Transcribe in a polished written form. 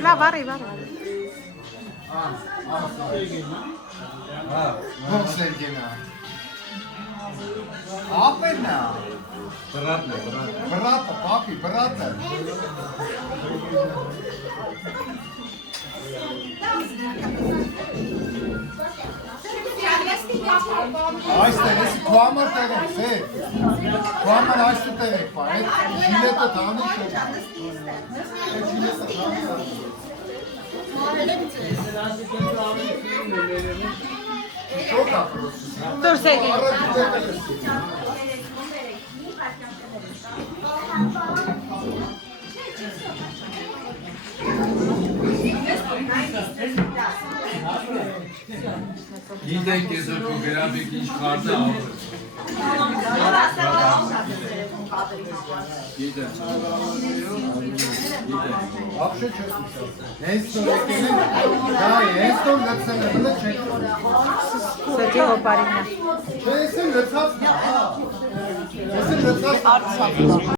Bla, barri. Bok Sergena. Apena. Brata, papi, brata. Այստեղից կոամար տերեք, սեր, կոամար այստու տերեք, այդ ժիլետը տանի շոք, այդ ժիլետը տանի շոք ապրոս, Դուրս եկի։ Գիտեք ես որ քո գրավիկ ինչ քարտը ավր։ Գիտեմ։ Ապշե չես ուսավ, հենց նոր եկել են, դա է, հենց նոր լծել են, հլը չեք։ Սոճի հոպարինա։ Չէ, ես են լծածն է, ես են լծածն է։